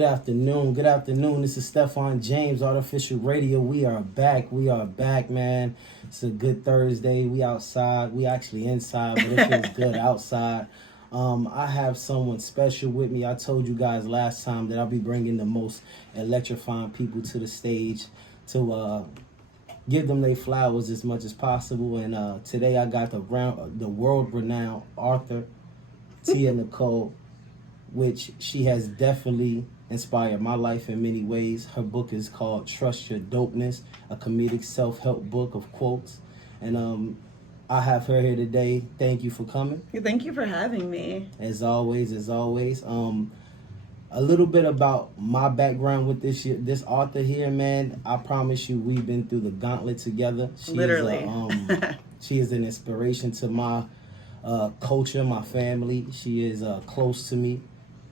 Good afternoon. Good afternoon. This is Stephon James, Artificial Radio. We are back. We are back, man. It's a good Thursday. We outside. We actually inside, but it feels good outside. I have someone special with me. I told you guys last time that I'll be bringing the most electrifying people to the stage to give them their flowers as much as possible. And today I got the world-renowned author, Nicole, which she has definitely inspired my life in many ways. Her book is called Trust Your Dopeness, a comedic self-help book of quotes. And I have her here today. Thank you for coming. Thank you for having me. As always. A little bit about my background with this author here, man. I promise you, we've been through the gauntlet together. Literally. She is an inspiration to my culture, my family. She is close to me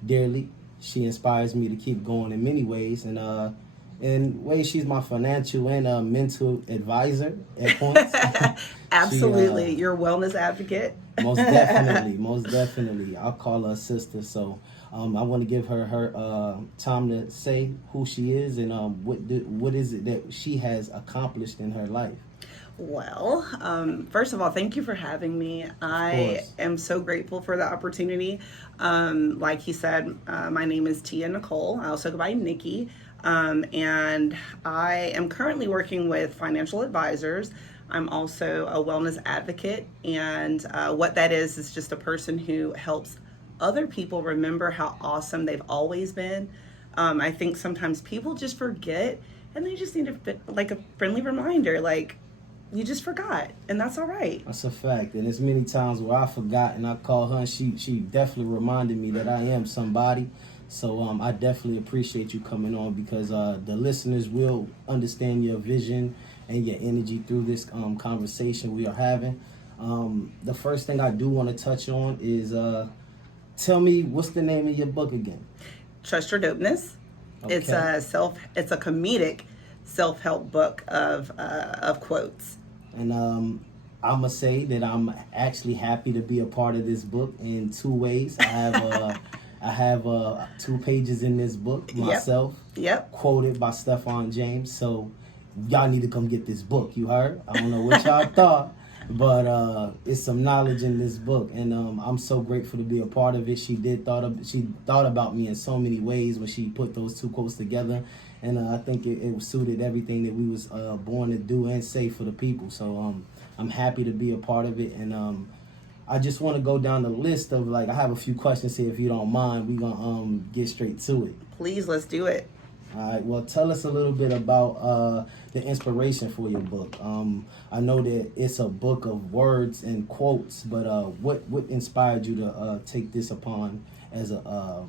dearly. She inspires me to keep going in many ways, and in ways she's my financial and mental advisor at points. Absolutely. You're a wellness advocate. Most definitely. I'll call her a sister. So I want to give her time to say who she is and what is it that she has accomplished in her life. Well, first of all, thank you for having me. I am so grateful for the opportunity. Like he said, my name is Nicole. I also go by Nikki. And I am currently working with financial advisors. I'm also a wellness advocate. And what that is just a person who helps other people remember how awesome they've always been. I think sometimes people just forget and they just need a friendly reminder, like, you just forgot, and that's all right. That's a fact. And there's many times where I forgot and I call her and she definitely reminded me that I am somebody. So I definitely appreciate you coming on because the listeners will understand your vision and your energy through this conversation we are having. The first thing I do want to touch on is tell me, what's the name of your book again? Trust Your Dopeness. Okay. It's a comedic self-help book of quotes. And I must say that I'm actually happy to be a part of this book in two ways. I have 2 pages in this book myself. Yep. Quoted by Stephon James. So y'all need to come get this book. You heard? I don't know what y'all thought, but it's some knowledge in this book, and I'm so grateful to be a part of it. She thought about me in so many ways when she put those 2 quotes together. And I think it suited everything that we was born to do and say for the people. So I'm happy to be a part of it. And I just want to go down the list of, I have a few questions here if you don't mind. We're going to get straight to it. Please, let's do it. All right. Well, tell us a little bit about the inspiration for your book. I know that it's a book of words and quotes, but what inspired you to take this upon as a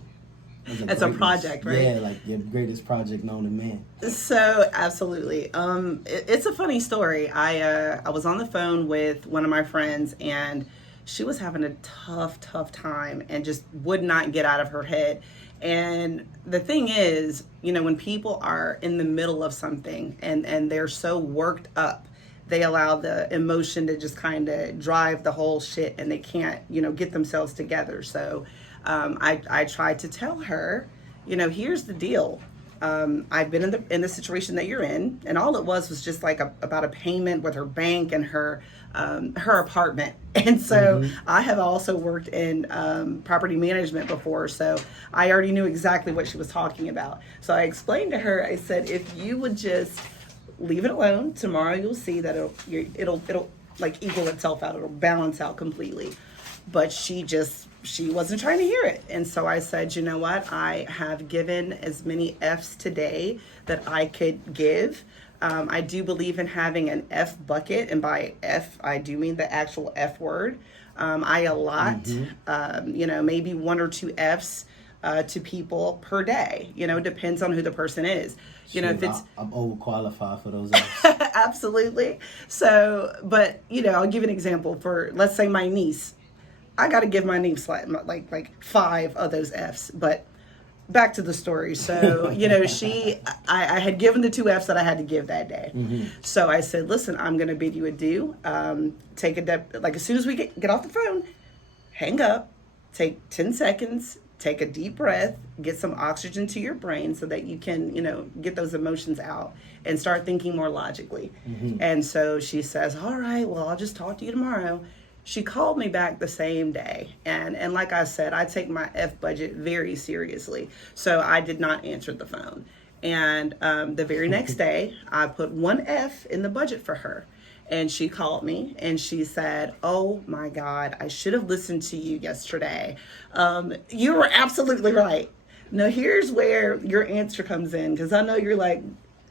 project, right? Yeah, like your greatest project known to man. So absolutely. It's a funny story. I was on the phone with one of my friends, and she was having a tough time and just would not get out of her head. And the thing is, when people are in the middle of something and they're so worked up, they allow the emotion to just kind of drive the whole shit, and they can't, get themselves together. So I tried to tell her, here's the deal. I've been in the situation that you're in, and all it was just about a payment with her bank and her apartment. And so I have also worked in property management before, so I already knew exactly what she was talking about. So I explained to her, I said, if you would just leave it alone, tomorrow you'll see that it'll equal itself out. It'll balance out completely. But she wasn't trying to hear it. And so I said, you know what? I have given as many F's today that I could give. I do believe in having an F bucket. And by F, I do mean the actual F word. I allot, maybe 1 or 2 F's to people per day. Depends on who the person is. If it's... I'm overqualified for those F's. Absolutely. So, but, I'll give an example for, let's say, my niece. I got to give my niece like 5 of those F's, but back to the story. So, I had given the 2 F's that I had to give that day. So I said, listen, I'm going to bid you adieu. Take as soon as we get off the phone, hang up, take 10 seconds, take a deep breath, get some oxygen to your brain so that you can, get those emotions out and start thinking more logically. And so she says, all right, well, I'll just talk to you tomorrow. She called me back the same day. And like I said, I take my F budget very seriously. So I did not answer the phone. And the very next day, I put one F in the budget for her. And she called me and she said, oh my God, I should have listened to you yesterday. You were absolutely right. Now here's where your answer comes in, because I know you're like,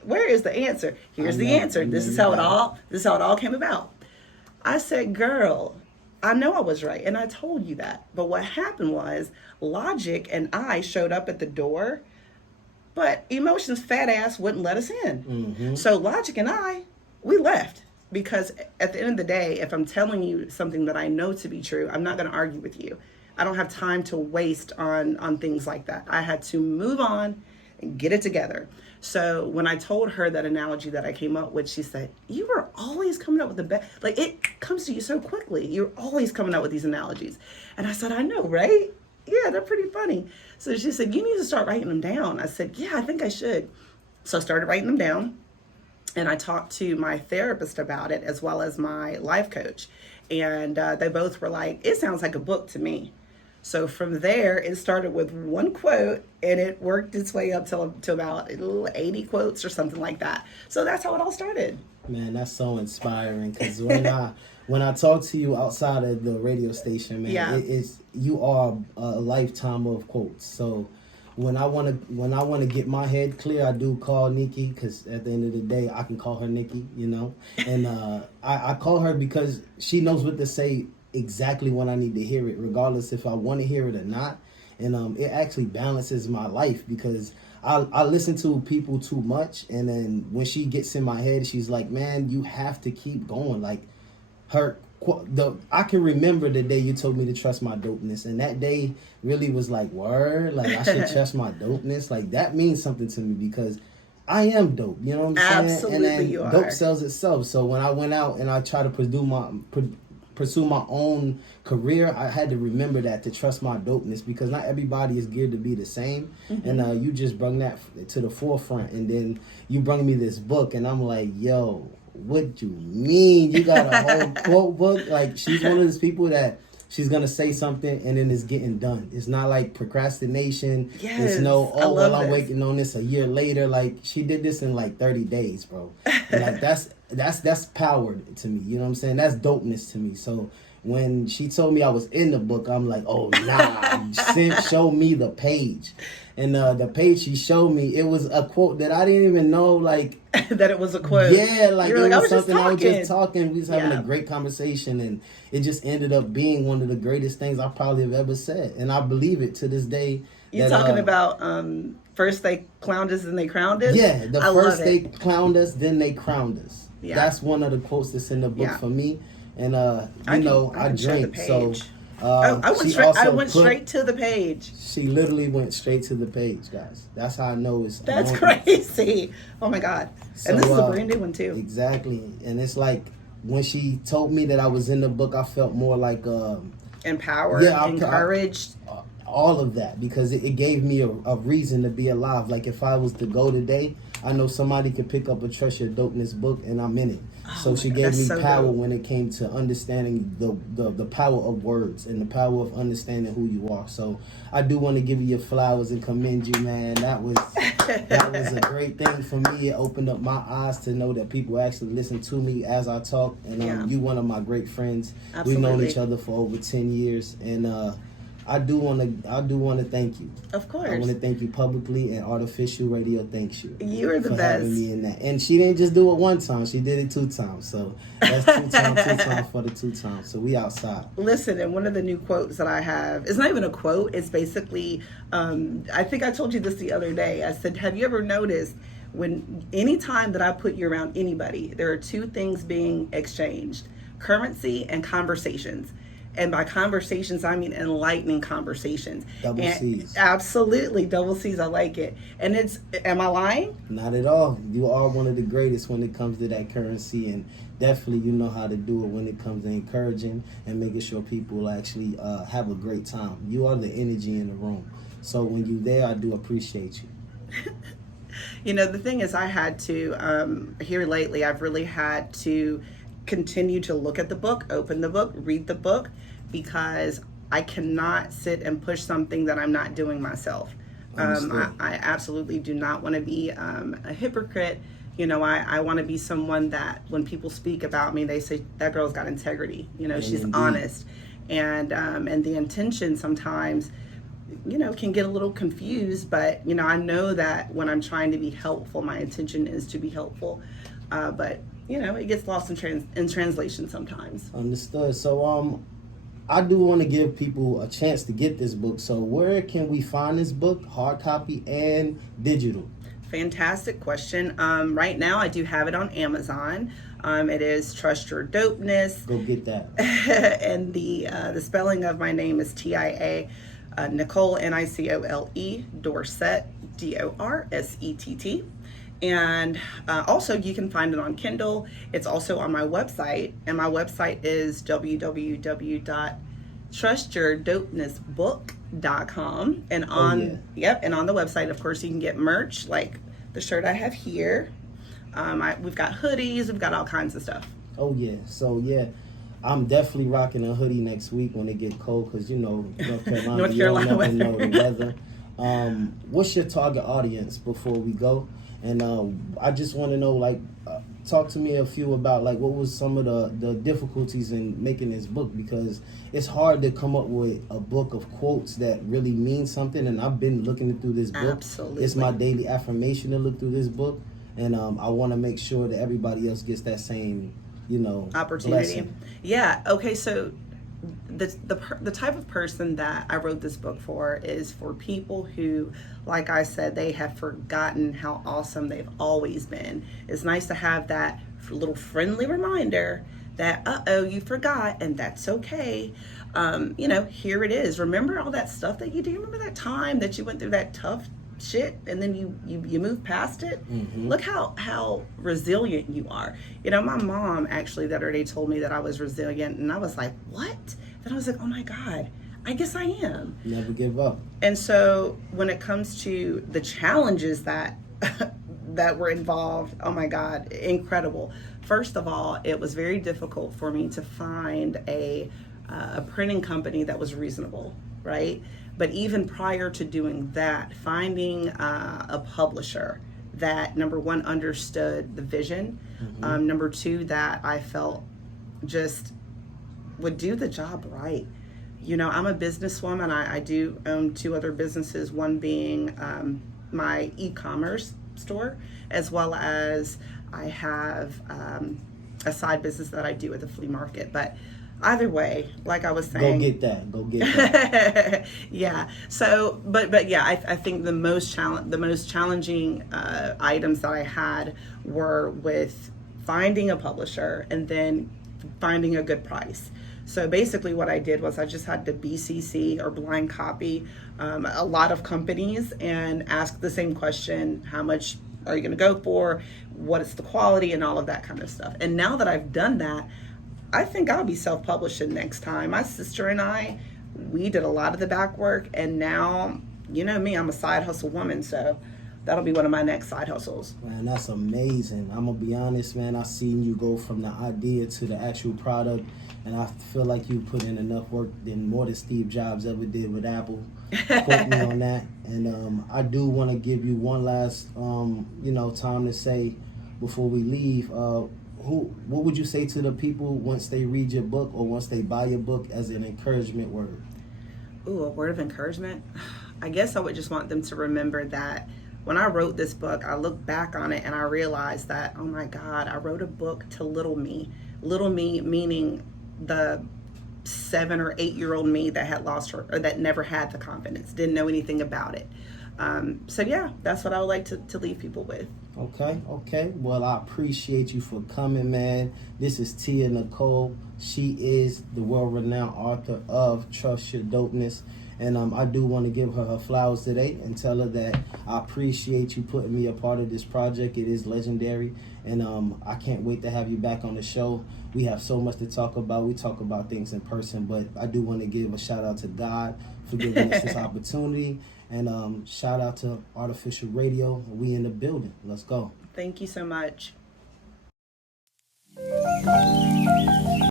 where is the answer? Here's the answer. This is how it all came about. I said, girl, I know I was right, and I told you that. But what happened was logic and I showed up at the door, but emotions fat ass wouldn't let us in. So logic and we left. Because at the end of the day, if I'm telling you something that I know to be true, I'm not going to argue with you. I don't have time to waste on things like that. I had to move on and get it together. So when I told her that analogy that I came up with, she said, you are always coming up with the best. Like, it comes to you so quickly. You're always coming up with these analogies. And I said, I know, right? Yeah, they're pretty funny. So she said, you need to start writing them down. I said, yeah, I think I should. So I started writing them down. And I talked to my therapist about it, as well as my life coach. And they both were like, it sounds like a book to me. So from there, it started with one quote, and it worked its way up to about 80 quotes or something like that. So that's how it all started. Man, that's so inspiring, because when I talk to you outside of the radio station, man, you are a lifetime of quotes. So when I want to get my head clear, I do call Nikki, because at the end of the day, I can call her Nikki, And I call her because she knows what to say exactly when I need to hear it, regardless if I want to hear it or not. And it actually balances my life, because I listen to people too much, and then when she gets in my head, she's like, man, you have to keep going. Like, I can remember the day you told me to trust my dopeness, and that day really was like, word, like, I should trust my dopeness. Like, that means something to me, because I am dope, you know what I'm saying? Absolutely, and then you are. Dope sells itself. So when I went out and I tried to pursue my own career, I had to remember that, to trust my dopeness, because not everybody is geared to be the same. And you just brought that to the forefront, and then you brought me this book, and I'm like, yo, what you mean? You got a whole quote book? Like, she's one of those people that she's gonna say something and then it's getting done. It's not like procrastination. Yes, it's no, I'm this. waiting on this a year later. Like, she did this in like 30 days, bro. And like, that's power to me. You know what I'm saying? That's dopeness to me. So when she told me I was in the book, I'm like, oh nah, show me the page. And the page she showed me, it was a quote that I didn't even know, like, that it was a quote. Yeah, like, it was something I was just talking. We was having a great conversation, and it just ended up being one of the greatest things I probably have ever said. And I believe it to this day. You're talking about first they clowned us, then they crowned us? Yeah, first they clowned us, then they crowned us. Yeah. That's one of the quotes that's in the book for me. And, I drink, so... I went straight to the page. She literally went straight to the page, guys. That's how I know it's... That's crazy. Oh, my God. So, and this is a brand new one, too. Exactly. And it's like, when she told me that I was in the book, I felt more like... empowered, encouraged. All of that, because it gave me a reason to be alive. Like, if I was to go today, I know somebody could pick up a Trust Your Dopeness book, and I'm in it. So she gave me power when it came to understanding the power of words and the power of understanding who you are. So I do want to give you your flowers and commend you, man. That was a great thing for me. It opened up my eyes to know that people actually listen to me as I talk. And you one of my great friends. Absolutely. We've known each other for over 10 years. And I do want to thank you. Of course. I want to thank you publicly, and Artificial Radio thanks you. You are the best. Having me in that. And she didn't just do it one time; she did it 2 times. So that's 2 times for the 2 times. So we outside. Listen, and one of the new quotes that I have, it's not even a quote. It's basically, I think I told you this the other day. I said, have you ever noticed any time that I put you around anybody, there are 2 things being exchanged: currency and conversations. And by conversations, I mean enlightening conversations. Double and C's. Absolutely, double C's. I like it. And am I lying? Not at all. You are one of the greatest when it comes to that currency, and definitely you know how to do it when it comes to encouraging and making sure people actually have a great time. You are the energy in the room. So when you're there, I do appreciate you. You know, the thing is, I had to, here lately, I've really had to continue to look at the book, open the book, read the book, because I cannot sit and push something that I'm not doing myself. I absolutely do not want to be a hypocrite. You know, I want to be someone that when people speak about me, they say, that girl's got integrity. You know, And she's indeed. honest. And the intention sometimes, you know, can get a little confused, but, you know, I know that when I'm trying to be helpful, my intention is to be helpful. But, you know, it gets lost in translation sometimes. Understood. So I do want to give people a chance to get this book. So where can we find this book, hard copy and digital? Fantastic question. Right now I do have it on Amazon. It is Trust Your Dopeness. Go get that. And the spelling of my name is TIA. Nicole, NICOLE, Dorsett, DORSETT. And also you can find it on Kindle. It's also on my website, and my website is www.trustyourdopenessbook.com. And on and on the website, of course, you can get merch like the shirt I have here. We've got hoodies, we've got all kinds of stuff. Oh yeah. So yeah, I'm definitely rocking a hoodie next week when it get cold, because you know North Carolina, North Carolina you don't never know the weather. What's your target audience before we go? And I just want to know, like, talk to me a few about, like, what was some of the difficulties in making this book, because it's hard to come up with a book of quotes that really mean something. And I've been looking through this book. Absolutely. It's my daily affirmation to look through this book, and I want to make sure that everybody else gets that same, you know, opportunity. blessing. Yeah. Okay. So the type of person that I wrote this book for is for people who, like I said, they have forgotten how awesome they've always been. It's nice to have that little friendly reminder that, you forgot, and that's okay. You know, here it is. Remember all that stuff that you do? Remember that time that you went through that tough shit and then you move past it? Mm-hmm. Look how resilient you are. You know, my mom actually the other day told me that I was resilient, and I was like, what? Then I was like, oh my God, I guess I am. Never give up. And so when it comes to the challenges that that were involved, oh my God, incredible. First of all, it was very difficult for me to find a printing company that was reasonable, right? But even prior to doing that, finding a publisher that, number one, understood the vision, number two, that I felt just would do the job right. You know, I'm a businesswoman. I do own two other businesses, one being my e-commerce store, as well as I have a side business that I do at the flea market. But either way, like I was saying, Go get that. yeah. So, but yeah, I think the most challenging items that I had were with finding a publisher and then finding a good price. So basically what I did was I just had to BCC or blind copy a lot of companies and ask the same question: how much are you going to go for? What is the quality, and all of that kind of stuff. And now that I've done that, I think I'll be self-publishing next time. My sister and I, we did a lot of the back work, and now, you know me, I'm a side hustle woman, so that'll be one of my next side hustles. Man, that's amazing. I'm gonna be honest, man. I seen you go from the idea to the actual product, and I feel like you put in enough work more than Steve Jobs ever did with Apple. Quote me on that. And I do want to give you one last, time to say before we leave. What would you say to the people once they read your book or once they buy your book as an encouragement word? Ooh, a word of encouragement? I guess I would just want them to remember that when I wrote this book, I look back on it and I realized that, oh my God, I wrote a book to little me. Little me meaning the 7 or 8 year old me that had lost her, or that never had the confidence, didn't know anything about it. So yeah, that's what I would like to leave people with. Okay. Well, I appreciate you for coming, man. This is Tia Nicole. She is the world-renowned author of Trust Your Dopeness. And I do want to give her flowers today and tell her that I appreciate you putting me a part of this project. It is legendary. And I can't wait to have you back on the show. We have so much to talk about. We talk about things in person, but I do want to give a shout out to God for giving us this opportunity. And shout out to Artificial Radio. We in the building. Let's go. Thank you so much.